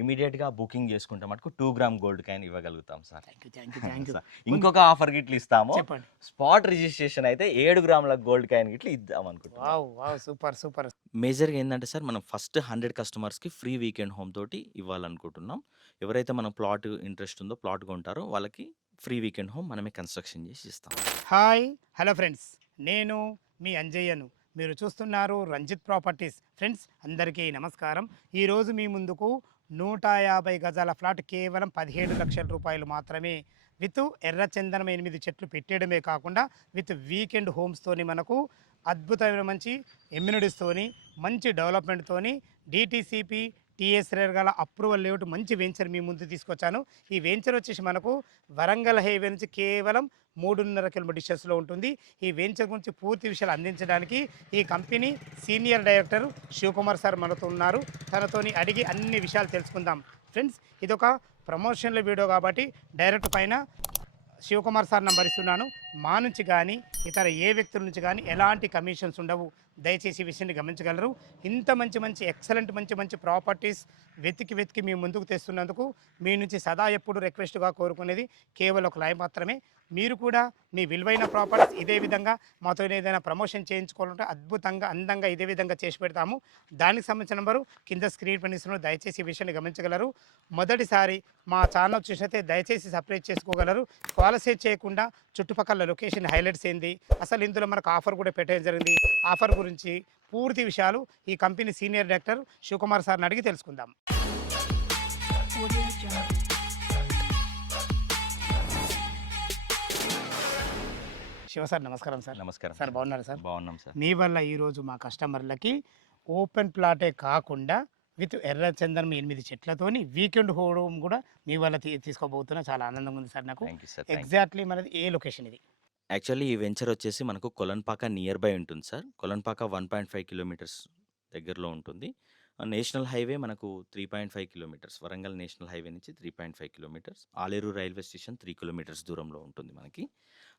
ఇమీడియట్గా బుకింగ్ చేసుకుంటే మటుకు టూ గ్రామ్ గోల్డ్ కాయిన్ ఇవ్వగలుగుతాం సార్. ఇంకొక ఆఫర్ గిట్ల ఇస్తాము. చెప్పండి. స్పాట్ రిజిస్ట్రేషన్ అయితే ఏడు గ్రాముల గోల్డ్ కాయిన్ గిట్ల ఇద్దాం అనుకుంటున్నాం. Super super. మేజర్గా ఏంటంటే సార్ మనం ఫస్ట్ హండ్రెడ్ కస్టమర్స్కి ఫ్రీ వీకెండ్ హోమ్ తోటి ఇవ్వాలనుకుంటున్నాం. ఎవరైతే మనం ప్లాట్ ఇంట్రెస్ట్ ఉందో ప్లాట్ కొంటారో వాళ్ళకి ఫ్రీ వీకెండ్ హోమ్ మనమే కన్స్ట్రక్షన్ చేసి ఇస్తాం. Hi hello friends. నేను మీ అంజయ్యను. మీరు చూస్తున్నారు రంజిత్ ప్రాపర్టీస్. ఫ్రెండ్స్ అందరికీ నమస్కారం. ఈరోజు మీ ముందుకు నూట యాభై గజాల ఫ్లాట్ కేవలం పదిహేడు లక్షల రూపాయలు మాత్రమే. విత్ ఎర్రచందనం ఎనిమిది చెట్లు పెట్టేయడమే కాకుండా విత్ వీకెండ్ హోమ్స్తోని మనకు అద్భుతమైన మంచి ఎమ్యూనిటీస్తోని మంచి డెవలప్మెంట్తోని డిటీసీపీ టీఎస్ఆర్ గల అప్రూవల్ లేఅవుట్ మంచి వెంచర్ మీ ముందు తీసుకొచ్చాను. ఈ వెంచర్ వచ్చేసి మనకు వరంగల్ హైవే నుంచి కేవలం మూడున్నర కిలోమీటర్ డిస్టెన్స్లో ఉంటుంది. ఈ వెంచర్ గురించి పూర్తి విషయాలు అందించడానికి ఈ company senior director Shivakumar sir మనతో ఉన్నారు. తనతోని అడిగి అన్ని విషయాలు తెలుసుకుందాం. ఫ్రెండ్స్ ఇదొక ప్రమోషన్ల వీడియో కాబట్టి డైరెక్ట్ పైన శివకుమార్ సార్ నంబర్ ఇస్తున్నాను. మా నుంచి కానీ ఇతర ఏ వ్యక్తుల నుంచి కానీ ఎలాంటి కమిషన్స్ ఉండవు. దయచేసి విషయాన్ని గమనించగలరు. ఇంత మంచి మంచి ఎక్సలెంట్ మంచి మంచి ప్రాపర్టీస్ వెతికి వెతికి మీ ముందుకు తెస్తున్నందుకు మీ నుంచి సదా ఎప్పుడు రిక్వెస్ట్గా కోరుకునేది కేవలం ఒక లైవ్ మాత్రమే. మీరు కూడా మీ విలువైన ప్రాపర్టీస్ ఇదే విధంగా మాతో ఏదైనా ప్రమోషన్ చేయించుకోవాలంటే అద్భుతంగా అందంగా ఇదే విధంగా చేసి పెడతాము. దానికి సంబంధించిన నెంబరు కింద స్క్రీన్ పనిస్తున్న దయచేసి ఈ విషయాన్ని గమనించగలరు. మొదటిసారి మా ఛానల్ చూసినైతే దయచేసి సపరేట్ చేసుకోగలరు. కాలసేజ్ చేయకుండా చుట్టుపక్కల లొకేషన్ హైలైట్స్ ఏంది? అసలు ఇందులో మనకు ఆఫర్ కూడా పెట్టడం జరిగింది. ఆఫర్ గురించి పూర్తి విషయాలు ఈ కంపెనీ సీనియర్ డైరెక్టర్ శివకుమార్ సార్ని అడిగి తెలుసుకుందాం. శివ సార్ నమస్కారం సార్. నమస్కారం సార్ బాగున్నారు సార్? బాగున్నాం సార్. మీ వల్ల ఈరోజు మా కస్టమర్లకి ఓపెన్ ప్లాటే కాకుండా విత్ ఎర్ర చందనం ఎనిమిది చెట్లతోని వీకెండ్ హోమ్ కూడా మీ వల్ల తీసుకోబోతున్నా. చాలా ఆనందంగా ఉంది సార్ నాకు. ఎగ్జాక్ట్లీ మనది ఏ లొకేషన్ ఇది? యాక్చువల్లీ ఈ వెంచర్ వచ్చేసి మనకు కొలన్పాక నియర్ బై ఉంటుంది sir. Kolanpaka one point five kilometres దగ్గరలో ఉంటుంది. నేషనల్ హైవే మనకు three point five kilometres Warangal national highway నుంచి three point five kilometres Aleru railway station three kilometres దూరంలో ఉంటుంది మనకి.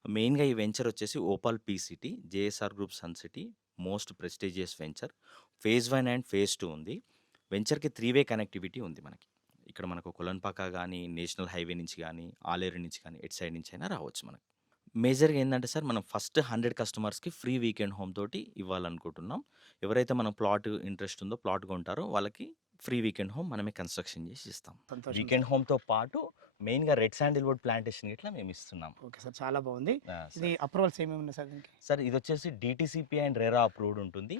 మెయిన్గా ఈ వెంచర్ వచ్చేసి opal P city JSR group sun city most prestigious venture phase one and phase two ఉంది. వెంచర్కి three వే connectivity ఉంది మనకి. ఇక్కడ మనకు కొలన్పాక కానీ నేషనల్ హైవే నుంచి కానీ ఆలేరు నుంచి కానీ ఎటు సైడ్ నుంచి అయినా రావచ్చు మనకు. మేజర్గా ఏంటంటే సార్ మనం ఫస్ట్ హండ్రెడ్ కస్టమర్స్కి ఫ్రీ వీకెండ్ హోమ్ తోటి ఇవ్వాలనుకుంటున్నాం. ఎవరైతే మనం ప్లాట్ ఇంట్రెస్ట్ ఉందో ప్లాట్ కొంటారో వాళ్ళకి ఫ్రీ వీకెండ్ హోమ్ మనమే కన్స్ట్రక్షన్ చేసి ఇస్తాం. వీకెండ్ హోమ్తో పాటు మెయిన్గా రెడ్ శాండిల్వుడ్ ప్లాంటేషన్ ఇట్లా మేము ఇస్తున్నాం. ఓకే సార్ చాలా బాగుంది. ఇది. అప్రూవల్స్ ఏమేమి ఉన్నాయి సార్ దీనికి? సార్ ఇది వచ్చేసి డిటీసీపీ అండ్ రెరా అప్రూవ్డ్ ఉంటుంది.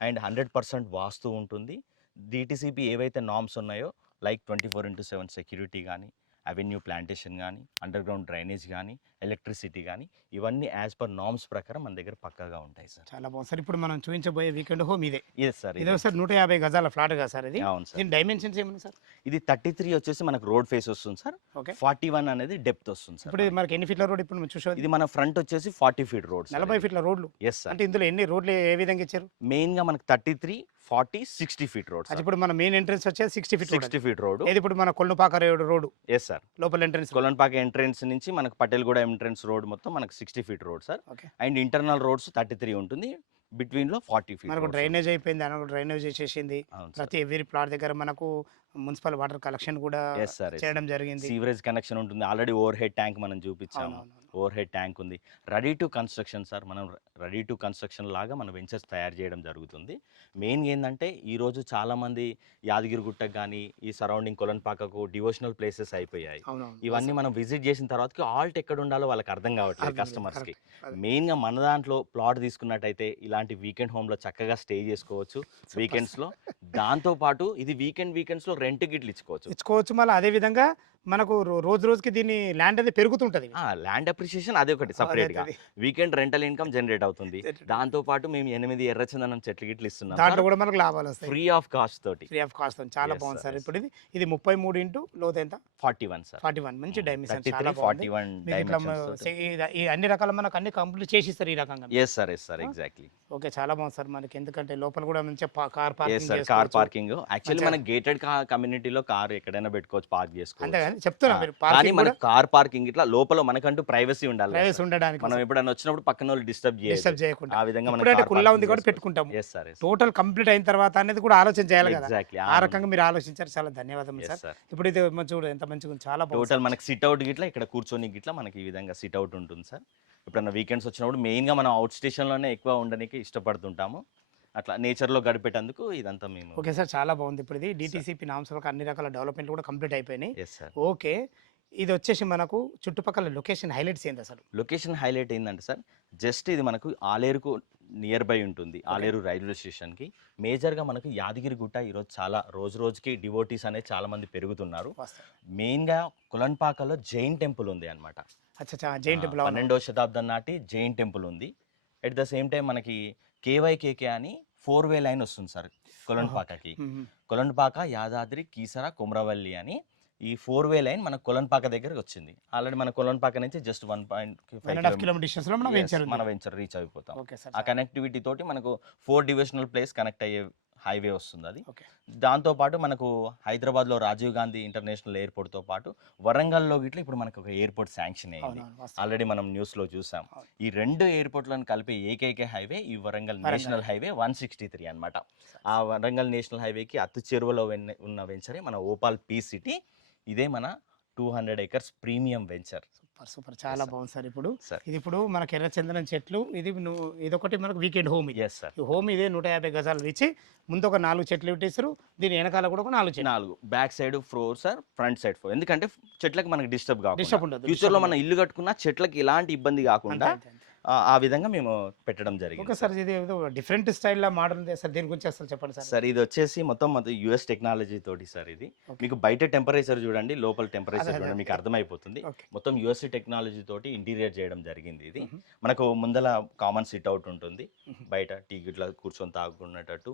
అండ్ హండ్రెడ్ పర్సెంట్ వాస్తు ఉంటుంది. డిటీసీపీ ఏవైతే నామ్స్ ఉన్నాయో like twenty four into seven security కానీ అవెన్యూ ప్లాంటేషన్ కానీ అండర్ గ్రౌండ్ డ్రైనేజ్ కానీ ఎలక్ట్రిసిటీ కానీ ఇవన్నీ యాజ్ పర్ నామ్స్ ప్రకారం మన దగ్గర పక్కాగా ఉంటాయి సార్. చాలా బాగుంది. సార్ ఇప్పుడు మనం చూపించబోయే వీకెండ్ హోమ్ ఇదే. సార్ ఇదే. సార్ నూట యాభై గజాల ఫ్లాట్ కదా సార్ ఇది. అవును సార్. డైమెన్షన్స్ ఏమున్నాయి సార్? ఇది థర్టీ త్రీ వచ్చేసి మనకు రోడ్ ఫేస్ వస్తుంది సార్. ఫార్టీ వన్ అనేది డెప్త్ వస్తుంది సార్. ఇప్పుడు ఇది మనకి ఎన్ని ఫీట్ల రోడ్ ఇప్పుడు మనం చూసేది ఇది మన ఫ్రంట్ వచ్చేసి ఫార్టీ ఫీట్ రోడ్ నలభై ఫీట్ల రోడ్లు. ఎస్ సార్ అంటే ఇందులో ఎన్ని రోడ్లు ఏ విధంగా ఇచ్చారు? మెయిన్గా మనకు thirty three forty sixty feet road ఇప్పుడు మన మెయిన్ ఎంట్రన్స్ వచ్చేది sixty feet sixty feet road. ఏది ఇప్పుడు మన కొల్లుపాక రోడ్ ఎస్ సార్ లోపల ఎంట్రన్స్ కొలన్పాక ఎంట్రన్స్ నుంచి మనకు పటేల్గూడ ఎంట్రన్స్ రోడ్ మొత్తం మనకు sixty feet road sir. And internal roads thirty three ఉంటుంది. బిట్వీన్లో ఫార్టీ ఫీట్ మనకు డ్రైనేజ్ అయిపోయింది అనకు డ్రైనేజ్ చేసేసింది. ప్రతి ఎవరి ప్లాట్ దగ్గర మనకు మున్సిపల్ వాటర్ కలెక్షన్ కూడా ఎస్ సార్ చేయడం జరిగింది. సీవరేజ్ కనెక్షన్ ఉంటుంది. ఆల్రెడీ ఓవర్ హెడ్ ట్యాంక్ మనం చూపించాము. ఓవర్ హెడ్ ట్యాంక్ ఉంది. రెడీ టు కన్స్ట్రక్షన్ సార్ మనం రెడీ టు కన్స్ట్రక్షన్ లాగా మన వెంచర్స్ తయారు చేయడం జరుగుతుంది. మెయిన్గా ఏంటంటే ఈరోజు చాలామంది యాదగిరిగుట్టకు కానీ ఈ సరౌండింగ్ కొలన్పాకకు డివోషనల్ ప్లేసెస్ అయిపోయాయి. ఇవన్నీ మనం విజిట్ చేసిన తర్వాతకి ఆల్ట్ ఎక్కడ ఉండాలో వాళ్ళకి అర్థం కావట్లేదు కస్టమర్స్కి. మెయిన్గా మన దాంట్లో ప్లాట్ తీసుకున్నట్టయితే ఇలాంటి వీకెండ్ హోమ్లో చక్కగా స్టే చేసుకోవచ్చు వీకెండ్స్లో దాంతోపాటు ఇది వీకెండ్ వీకెండ్స్లో రెంట్ గిట్లు ఇచ్చుకోవచ్చు. ఇచ్చుకోవచ్చు మళ్ళీ అదే విధంగా మనకు రోజు రోజుకి దీన్ని ల్యాండ్ అనేది పెరుగుతుంటది. ల్యాండ్ అప్రిషియేషన్ అదే ఒకటి సపరేట్గా. అదే, వీకెండ్ రెంటల్ ఇన్కమ్ జనరేట్ అవుతుంది. దాంతో పాటు మేము ఎనిమిది ఎర్రచందనం చెట్లు గిట్లు దాంట్లో ఇస్తున్నాం కూడా మనకు లాభాలు వస్తాయి. ఫ్రీ ఆఫ్ కాస్ట్ తోటి. ఫ్రీ ఆఫ్ కాస్ట్ చాలా బాగుంది సార్. ఇప్పుడు ఇది. ఇది ముప్పై మూడు ఇంటూ లోతు ఎంత? Forty one sir. Forty one. మంచి డైమెన్షన్. చాలా త్రీ బాగుంది. ఫార్టీ వన్ అన్ని రకాల మనకు అన్ని కంప్లీట్ చేసిస్తారు ఈ రకంగా. Yes sir yes sir? Exactly okay చాలా బాగుంది సార్ మనకి. ఎందుకంటే లోపల కూడా మంచి car parking sir car parking. Actually మన గేటెడ్ కమ్యూనిటీలో కార్ ఎక్కడైనా పెట్టుకోవచ్చు పార్క్ చేసుకోవచ్చు. అంతేగాని చెప్తున్నా మీరు కానీ మన కార్ పార్కింగ్ ఇట్లా లోపల మనకంటూ ప్రైవసీ ఉండాలి ప్రైవేస్. ఉండడానికి మనం ఎప్పుడైనా వచ్చినప్పుడు పక్కన వాళ్ళు డిస్టర్బ్ డిస్టర్బ్ చేయకుండా. ఆ విధంగా మనం కుల్లా ఉంది కూడా పెట్టుకుంటాం టోటల్ కంప్లీట్ అయిన తర్వాత అనేది కూడా ఆలోచన చేయాలి కదా. ఎగ్జాక్ట్లీ ఆ రకంగా మీరు ఆలోచించారు. చాలా ధన్యవాదములు సార్. ఇప్పుడు ఇది చూడు ఎంత మంచిగా చాలా టోటల్ మనకి సిట్ అవుట్ గిట్లా ఇక్కడ కూర్చొని గిట్లా మనకి ఈ విధంగా సిట్ అవుట్ ఉంటుంది సార్. ఎప్పుడన్నా వీకెండ్స్ వచ్చినప్పుడు మెయిన్గా మనం అవుట్ స్టేషన్లోనే ఎక్కువ ఉండడానికి ఇష్టపడుతుంటాము. అట్లా నేచర్లో గడిపేటందుకు ఇదంతా మేము ఓకే సార్ చాలా బాగుంది ఇప్పుడు ఇది. డిటీసీపీ నామ్స్ వరకు అన్ని రకాల డెవలప్మెంట్ కూడా కంప్లీట్ అయిపోయినాయి. ఓకే ఇది వచ్చేసి మనకు చుట్టుపక్కల లొకేషన్ హైలైట్స్ ఏంటి అసలు లొకేషన్ హైలైట్ ఏంటంటే సార్ జస్ట్ ఇది మనకు ఆలేరుకు నియర్ బై ఉంటుంది ఆలేరు రైల్వే స్టేషన్కి. మేజర్గా మనకు యాదగిరిగుట్ట ఈరోజు చాలా రోజు రోజుకి డివోటీస్ అనేది చాలా మంది పెరుగుతున్నారు. మెయిన్గా కులన్పాకలో జైన్ టెంపుల్ ఉంది అనమాట జైన్ టెంపుల్. పన్నెండవ శతాబ్దం నాటి జైన్ టెంపుల్ ఉంది. ఎట్ ద సేమ్ టైం మనకి కేవైకేకే అని ఫోర్ వే లైన్ వస్తుంది సార్ కొలన్పాకకి మ్మ్. కొలన్పాక యాదాద్రి కీసర కుమ్రవల్లి అని ఈ ఫోర్ వే లైన్ మన కొలన్పాక దగ్గరకు వచ్చింది. ఆల్రెడీ మన కొలన్పాక నుంచి జస్ట్ వన్ పాయింట్ కిలోమీటర్లో మనం వెంచర్ రీచ్ అయిపోతాం. ఆ కనెక్టివిటీ తోటి మనకు ఫోర్ డివిజనల్ ప్లేస్ కనెక్ట్ అయ్యే హైవే వస్తుంది అది ఓకే. దాంతో పాటు మనకు హైదరాబాద్లో రాజీవ్ గాంధీ ఇంటర్నేషనల్ ఎయిర్పోర్ట్తో పాటు వరంగల్లో గిట్ల ఇప్పుడు మనకు ఒక ఎయిర్పోర్ట్ శాంక్షన్ వాస్తవం. ఆల్రెడీ మనం న్యూస్లో చూసాం. ఈ రెండు ఎయిర్పోర్ట్లను కలిపే ఏకైక హైవే ఈ Warangal. National highway one sixty three అనమాట ఆ వరంగల్ నేషనల్ హైవేకి అత్తు చెరువులో ఉన్న వెంచరే మన ఓపాల్ పీ సిటీ ఇదే మన two hundred acres premium venture. Super super. చాలా. బాగుంది సార్ ఇప్పుడు. సార్ ఇది ఇప్పుడు మనకి ఎర్రచందనం చెట్లు ఇది నువ్వు ఇదొకటి మనకు వీకెండ్ హోమ్ ఇది. హోమ్ ఇదే నూట యాభై గజాలు ఇచ్చి ముందు ఒక నాలుగు చెట్లు పెట్టేసారు దీని వెనకాల కూడా ఒక నాలుగు చెట్లు. నాలుగు. Back side floor sir front side floor ఎందుకంటే చెట్లకు మనకి డిస్టర్బ్ కాకుండా. డిస్టర్బ్ ఉండదు ఫ్యూచర్లో మనం ఇల్లు కట్టుకున్నా చెట్లకి ఎలాంటి ఇబ్బంది కాకుండా. ఆ- విధంగా మేము పెట్టడం జరిగింది ఓకే సార్ ఇది ఏదో డిఫరెంట్ స్టైల్లో మోడల్ ఉంది సార్ దీని గురించి అసలు చెప్పండి సార్ సార్ ఇది వచ్చేసి మొత్తం మొత్తం యుఎస్ టెక్నాలజీ తోటి సార్ ఇది. మీకు బయట టెంపరేచర్ చూడండి లోపల టెంపరేచర్ చూడండి. మీకు అర్థమైపోతుంది మొత్తం యుఎస్ టెక్నాలజీ తోటి ఇంటీరియర్ చేయడం జరిగింది ఇది. మనకు ముందల కామన్ సిట్ అవుట్ ఉంటుంది. బయట టీ గిట్లా కూర్చొని తాగుకున్నట్టు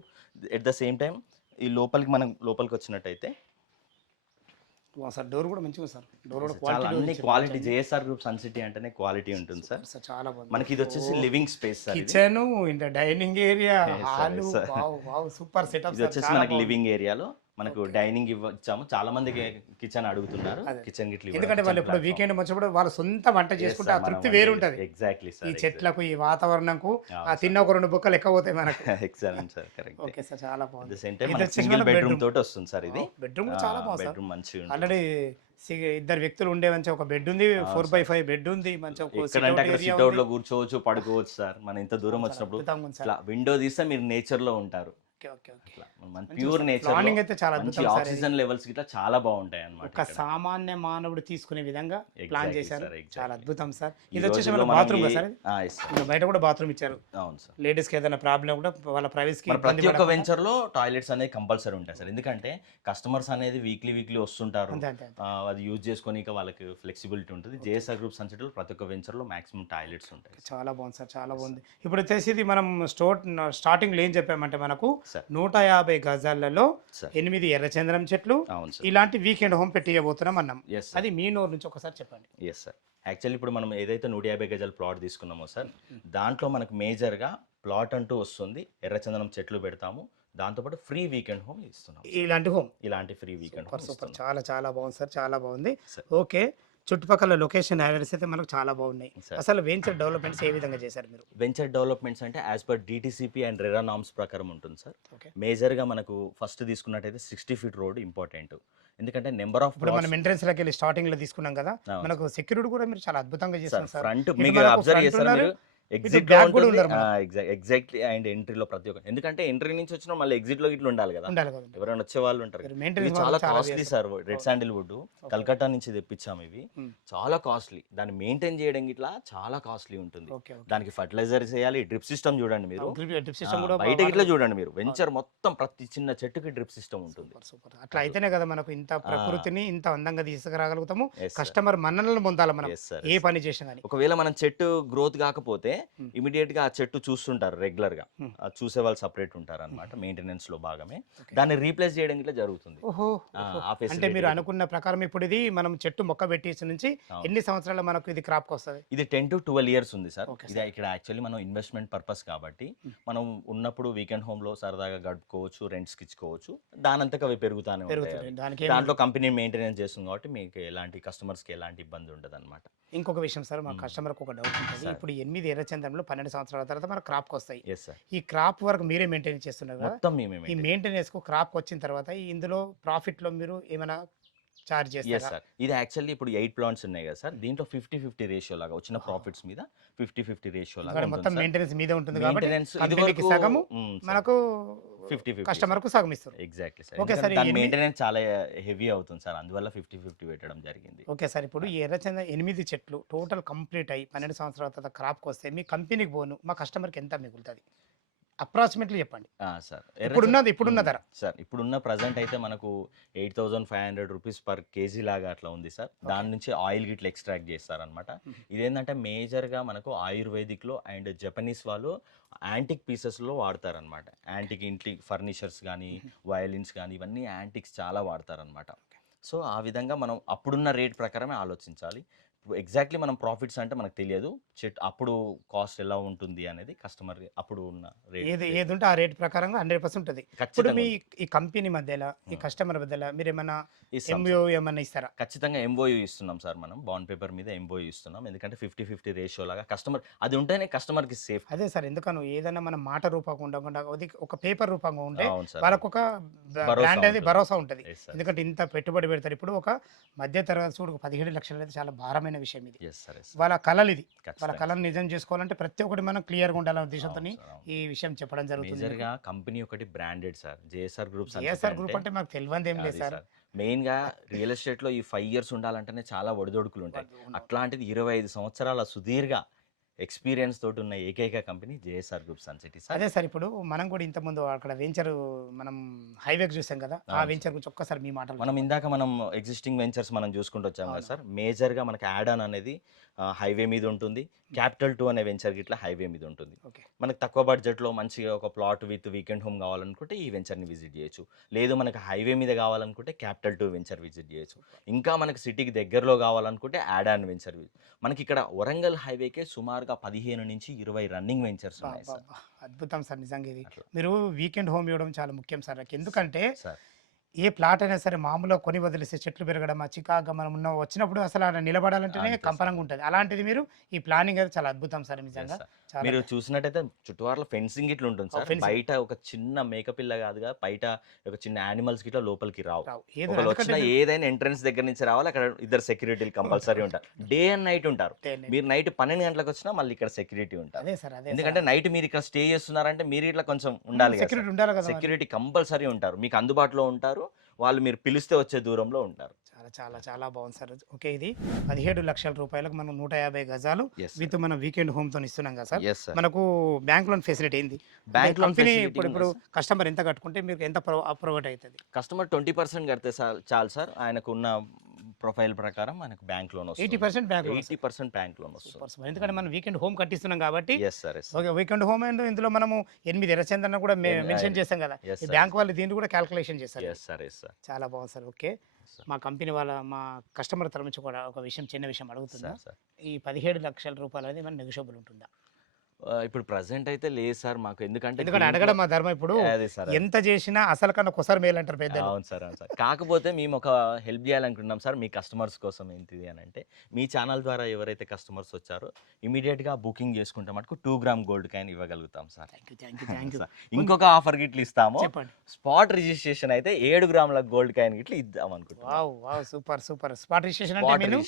ఎట్ ద సేమ్ టైం ఈ లోపలికి మనం లోపలికి వచ్చినట్టయితే సార్ డోర్ కూడా మంచిగా సార్. డోర్ కూడా చాలా అన్ని quality JSR group sun city అంటేనే క్వాలిటీ ఉంటుంది సార్. సార్ చాలా బాగుంది. మనకి ఇది వచ్చేసి లివింగ్ స్పేస్ సార్. కిచెన్ ఇంత dining area hall. Wow wow super setup ఇది వచ్చేసి మనకి లివింగ్ ఏరియాలో మనకు. డైనింగ్ ఇవ్వచ్చాము. చాలా మందికి కిచెన్ అడుగుతున్నారు. కిచెన్ గిట్ల ఎందుకంటే వాళ్ళు ఇప్పుడు వీకెండ్ వచ్చినప్పుడు వాళ్ళ సొంత వంట చేసుకుంటే ఆ తృప్తి వేరు ఉంటది. ఎగ్జాక్ట్లీ ఈ సార్ చెట్లకు ఈ వాతావరణంకు ఆ తిన్న ఒక రెండు బుక్కలు ఎక్కువ పోతాయి మనకు. Excellent sir correct okay sir చాలా బాగుంది. Same time single bedroom. తోటి వస్తుంది సార్ ఇది. బెడ్రూమ్ చాలా బాగుంది బెడ్రూమ్ మంచిగా ఆల్రెడీ ఇద్దరు వ్యక్తులు ఉండే మంచి ఒక బెడ్ ఉంది ఫోర్ బై ఫైవ్ బెడ్ ఉంది మంచి. లో కూర్చోవచ్చు పడుకోవచ్చు సార్ మనం ఇంత దూరం వచ్చినప్పుడు విండో తీస్తే మీరు నేచర్లో ఉంటారు. మన ప్యూర్. నేచర్ Planning అయితే చాలా మంచి. ఆక్సిజన్ లెవెల్స్ చాలా బాగుంటాయి ఒక అన్నమాట సామాన్య మానవుడు తీసుకునే విధంగా ప్లాన్ చేశారు. చాలా అద్భుతం సార్. ఇది వచ్చేసి మన బాత్రూమ్ సార్ బయట కూడా బాత్రూమ్ ఇచ్చారు. అవును సార్. లేడీస్కి ఏదైనా ప్రాబ్లం కూడా వాళ్ళ ప్రైవసీ కి ప్రతి ఒక్క వెంచర్లో టాయిలెట్స్ అనేది కంపల్సరీ ఉంటాయి సార్. ఎందుకంటే కస్టమర్స్ అనేది వీక్లీ వీక్లీ వస్తుంటారు. అది యూజ్ చేసుకొని వాళ్ళకి ఫ్లెక్సిబిలిటీ ఉంటుంది. జేఎస్ఆర్ గ్రూప్ సన్సెట్లో ప్రతి ఒక్క వెంచర్లో మాక్సిమం టాయిలెట్స్ ఉంటాయి. చాలా బాగుంది సార్ చాలా బాగుంది. ఇప్పుడు వచ్చేసి ఇది మనం స్టోర్ స్టార్టింగ్లో ఏం చెప్పామంటే మనకు నూట యాభై గజాలలో ఎనిమిది ఎర్రచంద్రం చెట్లు. ఇలాంటి వీకెండ్ హోమ్ పెట్టియబోతున్నాం అన్నాం. అది మీ నోరు నుంచి ఒకసారి చెప్పండి. ఎస్ సార్ యాక్చువల్లీ ఇప్పుడు మనం ఏదైతే నూట యాభై గజాల ప్లాట్ తీసుకున్నామో సార్ దాంట్లో మనకు మేజర్గా ప్లాట్ అంటూ వస్తుంది. ఎర్రచందనం చెట్లు పెడతాము. దాంతోపాటు ఫ్రీ వీకెండ్ హోమ్ ఇస్తున్నాం ఇలాంటి హోమ్. ఇలాంటి ఫ్రీ వీకెండ్ హోమ్ చాలా చాలా బాగుంది సార్ చాలా బాగుంది. ఓకే. చుట్టుపక్కల లొకేషన్ హైలైట్స్ అయితే మనకు చాలా బాగున్నాయి. అసలు వెంచర్ డెవలప్మెంట్స్ ఏ విధంగా చేశారు మీరు? వెంచర్ డెవలప్మెంట్స్ అంటే as per DTCP and RERA norms ప్రకారం ఉంటుంది సార్. ఓకే. మేజర్గా మనకు ఫస్ట్ తీసుకున్నట్టయితే సిక్స్టీ ఫీట్ రోడ్ ఇంపార్టెంట్. ఎందుకంటే నెంబర్ ఆఫ్ ఇప్పుడు మనం ఎంట్రెన్స్లోకి వెళ్ళి స్టార్టింగ్లో తీసుకున్నాం కదా. మనకు సెక్యూరిటీ కూడా మీరు చాలా అద్భుతంగా చేశారు సార్ ఫ్రంట్ మనకు అబ్జర్వ్ చేస్తారు మీరు? ఇటు ఎగ్జిట్. ఎగ్జాక్ట్లీ అండ్ ఎంట్రీలో ప్రతి ఒక్క ఎందుకంటే ఎంట్రీ నుంచి వచ్చిన మళ్ళీ ఎగ్జిట్లో ఇట్లా ఉండాలి కదా. ఎవరైనా వచ్చే వాళ్ళు ఉంటారు. ఇది చాలా costly. Sir red sandalwood Calcutta నుంచి తెప్పించాము ఇవి. Hmm. చాలా కాస్ట్లీ దాన్ని మెయింటైన్ చేయడం ఇట్లా చాలా కాస్ట్లీ ఉంటుంది. దానికి ఫర్టిలైజర్ చేయాలి డ్రిప్ సిస్టమ్ చూడండి మీరు. బయట ఇట్లా చూడండి మీరు. వెంచర్ మొత్తం ప్రతి చిన్న చెట్టుకి డ్రిప్ సిస్టమ్ ఉంటుంది. అట్లా అయితేనే కదా మనకు ఇంత ప్రకృతిని ఇంత అందంగా తీసుకురాగలుగుతాము. కస్టమర్ మన్ననలు పొందాలి మనం. ఏ. పని చేసినా ఒకవేళ మనం చెట్టు గ్రోత్ కాకపోతే. ఇమీడియట్గా ఆ చెట్టు చూస్తుంటారు రెగ్యులర్గా చూసే వాళ్ళు సపరేట్ ఉంటారు అనమాట మెయింటెనెన్స్లో భాగమే. దాన్ని రీప్లేస్ చేయడం ఇట్లా జరుగుతుంది. అంటే మీరు. అనుకున్న ప్రకారం ఇప్పుడు ఇది మనం చెట్టు మొక్క పెట్టేసి నుంచి. ఎన్ని సంవత్సరాలు మనకు ఇది క్రాప్ వస్తుంది ఇది టెన్ టు ట్వెల్వ్ ఇయర్స్ ఉంది సార్. ఇది ఇక్కడ యాక్చువల్లీ మనం ఇన్వెస్ట్మెంట్ పర్పస్ కాబట్టి. మనం ఉన్నప్పుడు వీకెండ్ హోమ్లో సరదాగా గడుపుకోవచ్చు రెంట్స్కి ఇచ్చుకోవచ్చు దానంతకు అవి పెరుగుతానే దాంట్లో కంపెనీ మెయింటెనెన్స్ చేస్తుంది కాబట్టి మీకు ఎలాంటి customers కి ఎలాంటి ఇబ్బంది ఉండదు అనమాట ఇంకొక విషయం సార్ మా. కస్టమర్కి ఒక డౌట్ ఉంటుంది. ఇప్పుడు ఎనిమిది ఎర్రచందనంలో పన్నెండు సంవత్సరాల తర్వాత మన క్రాప్కి వస్తాయి ఈ క్రాప్ వరకు మీరే మెయింటైన్ చేస్తున్నారు కదా? ఈ మెయింటెనెన్స్కు క్రాప్ వచ్చిన తర్వాత ఇందులో ప్రాఫిట్లో మీరు ఏమైనా చార్జ్ ఎస్ సార్ ఇది యాక్చువల్లీ ఇప్పుడు ఎయిట్ ప్లాంట్స్ ఉన్నాయి కదా సార్. దీంట్లో ఫిఫ్టీ ఫిఫ్టీ రేషియో లాగా వచ్చిన. ప్రాఫిట్స్ మీద ఫిఫ్టీ ఫిఫ్టీ రేషియో లాగా మొత్తం మెయింటెనెన్స్ మీద ఉంటుంది కాబట్టి సగము మనకు ఫిఫ్టీ కస్టమర్కు సగం ఇస్తారు. ఎగ్జాక్ట్లీ సార్ sir, ఈ దాని ఎనిమిది- మెయింటెనెన్స్ చాలా హెవీ అవుతుంది సార్. అందువల్ల ఫిఫ్టీ ఫిఫ్టీ పెట్టడం జరిగింది. ఓకే సార్ ఇప్పుడు ఈ ఎర్రచంద ఎనిమిది చెట్లు టోటల్ కంప్లీట్ అయ్యి పన్నెండు సంవత్సరాల తర్వాత క్రాప్కి వస్తే మీ కంపెనీకి పోను మా కస్టమర్కి ఎంత మిగులుతుంది? అప్రాక్సిమేట్లీ చెప్పండి. సార్. ఇప్పుడున్నది ఇప్పుడున్న. ధర. సార్ ఇప్పుడున్న ప్రజెంట్ అయితే మనకు eight thousand five hundred rupees per KG లాగా అట్లా ఉంది సార్. దాని నుంచి ఆయిల్ గిట్ల ఎక్స్ట్రాక్ట్ చేస్తారనమాట. ఇదేంటంటే మేజర్గా మనకు ఆయుర్వేదిక్లో అండ్ జపనీస్ వాళ్ళు యాంటిక్ పీసెస్లో వాడతారనమాట యాంటిక్ ఇంటి ఫర్నిచర్స్ కానీ వయలిన్స్ కానీ ఇవన్నీ యాంటిక్స్ చాలా వాడతారనమాట సో ఆ విధంగా మనం అప్పుడున్న రేట్ ప్రకారమే ఆలోచించాలి. ఎగ్జాక్ట్లీ మనం ప్రాఫిట్స్ అంటే మనకు తెలియదు. చెట్ అప్పుడు కాస్ట్ ఎలా ఉంటుంది అనేది కస్టమర్ అప్పుడు ఉన్న ఏది రేట్. ఏది ఉంటే ఆ రేట్ ప్రకారంగా హండ్రెడ్ పర్సెంట్ ఉంటుంది. ఇప్పుడు మీ ఈ కంపెనీ మధ్యలో ఈ. కస్టమర్ మధ్యలో మీరు ఏమైనా. ఎంఓ ఏమన్నా ఇస్తారా? ఖచ్చితంగా ఎంఓయూ ఇస్తున్నాం సార్ మనం. బాండ్ పేపర్ మీద ఎంఓయూ ఇస్తున్నాం. ఎందుకంటే ఫిఫ్టీ ఫిఫ్టీ రేషియో లాగా కస్టమర్ అది ఉంటేనే కస్టమర్కి సేఫ్. అదే సార్ ఎందుకను ఏదైనా మన మాట రూపంగా ఉండకుండా ఒక పేపర్ రూపంగా ఉంటే అవును బ్రాండ్ అనేది ఉంటుంది. భరోసా ఉంటుంది. ఎందుకంటే ఇంత పెట్టుబడి పెడతారు. ఇప్పుడు ఒక మధ్య తరగతి చూడు పదిహేడు లక్షలు అనేది చాలా భారమైన విషయం ఇది. వాళ్ళ కళలు ఇది. వాళ్ళ కళను నిజం చేసుకోవాలంటే ప్రతి ఒక్కటి మనం క్లియర్గా ఉండాలనే ఉద్దేశంతో. ఈ విషయం చెప్పడం జరుగుతుంది కంపెనీ ఒకటి branded sir JSR groups ASR group అంటే మాకు తెలియదు ఏం లేదు సార్ మెయిన్గా రియల్ ఎస్టేట్లో ఈ ఫైవ్ ఇయర్స్ ఉండాలంటేనే చాలా ఒడిదొడుకులు ఉంటాయి. అట్లాంటిది ఇరవై ఐదు సంవత్సరాల సుదీర్ఘ ఎక్స్పీరియన్స్ తోటి ఉన్న ఏకైక company JSR group sun city sir. అదే సార్ ఇప్పుడు మనం కూడా ఇంతకుముందు అక్కడ వెంచర్ మనం హైవే చూసాం కదా ఆ వెంచర్ గురించి ఒక్కసారి మీ మాటలు మనం ఇందాక మనం ఎగ్జిస్టింగ్ వెంచర్స్ మనం చూసుకుంటూ వచ్చాం కదా. సార్. మేజర్గా మనకి యాడ్ ఆన్ అనేది హైవే మీద ఉంటుంది. క్యాపిటల్ టూ అనే వెంచర్ గిట్లా హైవే మీద ఉంటుంది ఓకే. మనకు తక్కువ బడ్జెట్లో మంచిగా ఒక ప్లాట్ విత్ వీకెండ్ హోమ్ కావాలనుకుంటే ఈ వెంచర్ని విజిట్ చేయొచ్చు. లేదు మనకు హైవే మీద కావాలనుకుంటే క్యాపిటల్ టూ వెంచర్ విజిట్ చేయొచ్చు. ఇంకా మనకి సిటీకి దగ్గరలో కావాలనుకుంటే యాడ్ ఆన్ వెంచర్ మనకి ఇక్కడ వరంగల్ హైవేకే సుమారుగా పదిహేను నుంచి ఇరవై రన్నింగ్ వెంచర్స్ ఉన్నాయి సార్. అద్భుతం సార్ నిజంగా ఇది. మీరు వీకెండ్ హోమ్ ఇవ్వడం చాలా ముఖ్యం సార్ ఎందుకంటే సార్. ఏ ప్లాట్ అయినా సరే మామూలుగా కొని వదిలేస్తే చెట్లు పెరగడం ఆ చికాగా మనం ఉన్న వచ్చినప్పుడు అసలు ఆడ నిలబడాలంటేనే. కంపనంగా ఉంటుంది అలాంటిది మీరు ఈ ప్లానింగ్ అయితే చాలా అద్భుతం సార్ నిజంగా. మీరు చూసినట్టయితే చుట్టువార్ల ఫెన్సింగ్ ఇట్లా ఉంటుంది సార్. బయట ఒక చిన్న మేకపిల్ల కాదుగా బయట ఒక చిన్న యానిమల్స్ గిట్లా లోపలికి రావు. వచ్చిన ఏదైనా ఎంట్రన్స్ దగ్గర నుంచి రావాలి అక్కడ ఇద్దరు సెక్యూరిటీలు కంపల్సరీ ఉంటారు. డే అండ్ నైట్ ఉంటారు. మీరు- నైట్ పన్నెండు గంటలకు వచ్చినా మళ్ళీ ఇక్కడ సెక్యూరిటీ ఉంటారు. ఎందుకంటే నైట్ మీరు ఇక్కడ స్టే చేస్తున్నారంటే మీరు ఇట్లా కొంచెం ఉండాలి సెక్యూరిటీ ఉండాలి. సెక్యూరిటీ కంపల్సరీ ఉంటారు. మీకు అందుబాటులో ఉంటారు. వాళ్ళు మీరు పిలిస్తే వచ్చే దూరంలో ఉంటారు. చాలా చాలా చాలా బాగుంది సార్. ఓకే ఇది పదిహేడు లక్షల రూపాయలకు మనం నూట యాభై గజాలు విత్ మనం వీకెండ్ హోమ్తో ఇస్తున్నాం కదా సార్. మనకు బ్యాంక్ లోన్ ఫెసిలిటీ ఏంది? బ్యాంక్ లోన్ ఇప్పుడు ఇప్పుడు కస్టమర్ ఎంత కట్టుకుంటే మీకు ఎంత అప్రొవైడ్ అవుతుంది? కస్టమర్ ట్వంటీ పర్సెంట్ కడితే చాలు సార్. ఆయనకు ఉన్న ప్రొఫైల్ ప్రకారం మనకు బ్యాంక్ లోన్ ఎయిటీ వస్తుంది percent bank eighty percent bank loan వస్తుంది. ఎందుకంటే మనం వీకెండ్ హోమ్ కట్టిస్తున్నాం కాబట్టి ఓకే వీకెండ్ హోమ్ అండ్ ఇందులో మనము ఎనిమిది ఎర్రచందన కూడా మెన్షన్ చేస్తాం కదా. బ్యాంక్ వాళ్ళు దీన్ని కూడా క్యాల్కులేషన్ చేస్తారు. సార్ చాలా బాగుంది సార్ ఓకే. మా కంపెనీ వాళ్ళ మా కస్టమర్ తరఫు నుంచి కూడా ఒక విషయం చిన్న విషయం సార్ ఈ పదిహేడు లక్షల రూపాయలు అనేది మన నెగోషియబుల్ ఉంటుందా? ఇప్పుడు ప్రజెంట్ అయితే లేదు సార్ మాకు. ఎందుకంటే ఎందుకంటే అడగడం మా ధర్మం ఇప్పుడు అదే సార్. ఎంత చేసినా అసలు కన్నా ఒకసారి మేలు అంటారు పెద్దలు అవును సార్ అవును సార్. కాకపోతే మేము ఒక హెల్ప్ చేయాలనుకుంటున్నాం సార్ మీ కస్టమర్స్ కోసం ఏంటిది అని అంటే మీ ఛానల్ ద్వారా ఎవరైతే కస్టమర్స్ వచ్చారో immediate గా బుకింగ్ చేసుకుంటే మటుకు టూ గ్రామ్ గోల్డ్ కాయిన్ ఇవ్వగలుగుతాం సార్. ఇంకొక ఆఫర్ గిట్లు ఇస్తాము. స్పాట్ రిజిస్ట్రేషన్ అయితే ఏడు గ్రాముల గోల్డ్ కాయిన్ గిట్లు ఇద్దాం అనుకుంటున్నాం. సూపర్ సూపర్ స్పాట్ రిజిస్ట్రేషన్ అంటే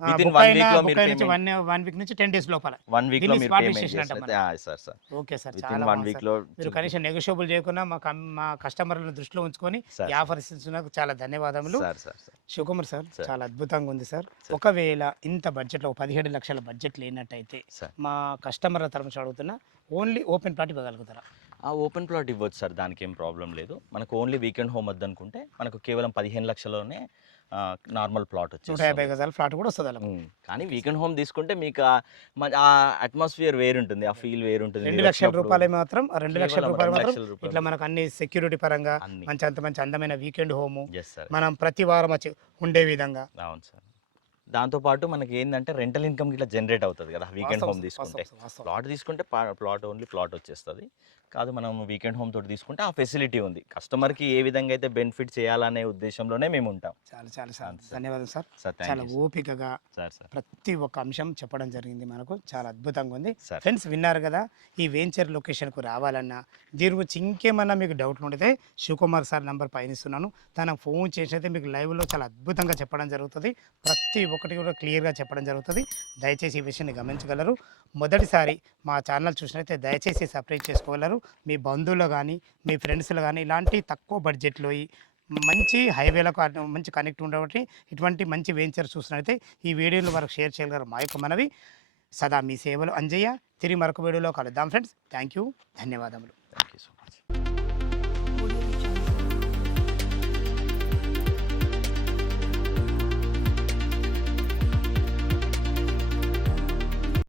one అయిన- week లో మీరు వన్ వన్ వీక్ నుంచి టెన్ డేస్ లోపల. వన్ వీక్లో మీరు పేమెంట్ registration అంటాం చేస్తే సార్ సార్ ఓకే సార్ చాలా వన్ వీక్. లో మీరు కనీసం నెగోషియబుల్ చేయకుండా మా మా కస్టమర్లను దృష్టిలో ఉంచుకొని ఈ ఆఫర్ ఇస్తున్నందుకు చాలా ధన్యవాదములు. Sir sir Shivakumar sir. చాలా అద్భుతంగా ఉంది సార్. ఒకవేళ ఇంత బడ్జెట్లో పదిహేడు లక్షల బడ్జెట్ లేనట్టయితే మా కస్టమర్ల తరఫు అడుగుతున్నా ఓన్లీ ఓపెన్ ప్లాట్ ఇవ్వగలుగుతారా? ఆ ఓపెన్ ప్లాట్ ఇవ్వచ్చు సార్ దానికి ఏం ప్రాబ్లం లేదు. మనకు ఓన్లీ వీకెండ్ హోమ్ వద్దనుకుంటే మనకు కేవలం పదిహేను లక్షల్లోనే నార్మల్ ప్లాట్ నూట యాభై గజాల ఫ్లాట్ కూడా వస్తుంది అలా. కానీ వీకెండ్ హోమ్ తీసుకుంటే మీకు ఆ అట్మాస్ఫియర్ వేరుంటుంది ఆ ఫీల్ వేరుంటుంది రెండు లక్షల రూపాయలు మాత్రం రెండు లక్షల రూపాయలు మాత్రం. ఇట్లా మనకు అన్ని సెక్యూరిటీ పరంగా మంచి అంత మంచి అందమైన వీకెండ్ హోము మనం ప్రతి వారం వచ్చి ఉండే విధంగా. అవును సార్ దాంతోపాటు మనకి ఏంటంటే రెంటల్ ఇన్కమ్ ఇట్లా జనరేట్ అవుతుంది కదా వీకెండ్ హోమ్ తీసుకుంటే. ప్లాట్ తీసుకుంటే ప్లాట్ ఓన్లీ ప్లాట్ వచ్చేస్తుంది. కాదు మనం వీకెండ్ హోమ్ తోటి తీసుకుంటే ఆ ఫెసిలిటీ ఉంది. కస్టమర్కి ఏ విధంగా అయితే బెనిఫిట్ చేయాలనే ఉద్దేశంలోనే మేము ఉంటాం. చాలా చాలా సార్. ధన్యవాదాలు సార్. చాలా ఓపికగా ప్రతి ఒక్క అంశం చెప్పడం జరిగింది మనకు. చాలా అద్భుతంగా ఉంది. ఫ్రెండ్స్ విన్నారు కదా ఈ వెంచర్ లొకేషన్కు రావాలన్నా దీని గురించి ఇంకేమన్నా మీకు డౌట్లు ఉంటే శివకుమార్ సార్ నంబర్ పైన ఇస్తున్నాను. తనకు ఫోన్ చేసి అయితే మీకు లైవ్లో చాలా అద్భుతంగా చెప్పడం జరుగుతుంది. ప్రతి ఒక్కటి కూడా క్లియర్గా చెప్పడం జరుగుతుంది. దయచేసి ఈ విషయాన్ని గమనించగలరు. మొదటిసారి మా ఛానల్ చూసినైతే దయచేసి సపరేట్ చేసుకోగలరు. మీ బంధువులు కానీ మీ ఫ్రెండ్స్లో కానీ ఇలాంటి తక్కువ బడ్జెట్లో మంచి హైవేలకు మంచి కనెక్ట్ ఉండబట్టి ఇటువంటి మంచి వెంచర్ చూసినట్టయితే ఈ వీడియోలు వరకు షేర్ చేయగలరు మా యొక్క మనవి. సదా మీ సేవలు అంజయ్య. తిరిగి మరొక వీడియోలో కలుద్దాం ఫ్రెండ్స్. థ్యాంక్ యూ ధన్యవాదములు. Thank you so much